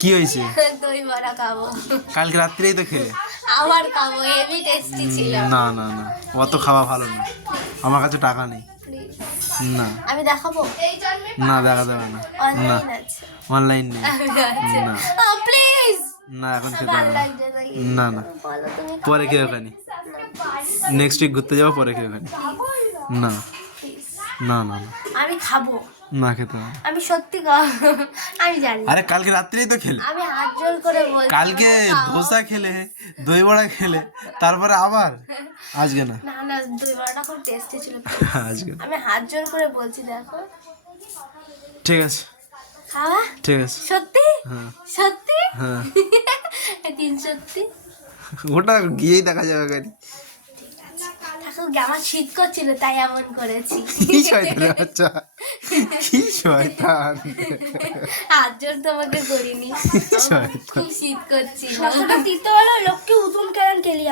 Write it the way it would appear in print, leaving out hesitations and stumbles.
কি হয়েছে? দই বড়া খাবো। কালকে রাত্রেই তো খেলে। আবার খাবো, হেভি টেস্টি ছিল। না না না, অত খাওয়া ভালো না, আমার কাছে টাকা নেই। Please। না আমি দেখাবো? না, দেখা যাবে না। না, অনলাইন আছে। অনলাইন নেই। আছে। না প্লিজ। না, এখন খেতে ভালো হবে না। লাগছে না কিন্তু। না না, বলো তুমি। পরে খেয়ে ওখানে, নেক্সট উইক ঘুরতে যাবো, পরে খেয়ে ওখানে। না Please। না না না, আমি খাবো, না খেতে হবে। আমি সত্যি খাবো। আমি জানি। আরে কালকে রাত্রেই তো খেলে। আমি হাত জোর করে বলছি। কালকে ধোসা খেলে, দই বড়া খেলে, তারপরে আবার আজকে না। না না, দই বড়াটা খুব টেস্টি ছিল। আজকে আমি হাত জোর করে বলছি, দেখো। ঠিক আছে, খাওয়া? ঠিক আছে। সত্যি? হ্যাঁ সত্যি? হ্যাঁ, তিন সত্যি? ওটা গিয়েই দেখা যাবে গাড়ি। ঠাকুর, আমার শীত করছিল তাই এমন করেছি। কি শয়তান বাচ্চা, কি শয়তান। হাত জোর তোমাকে করিনি। শয়তান। খুব শীত করছিল। তিতো হলো, লোককে উতুম কেন কেলিয়া।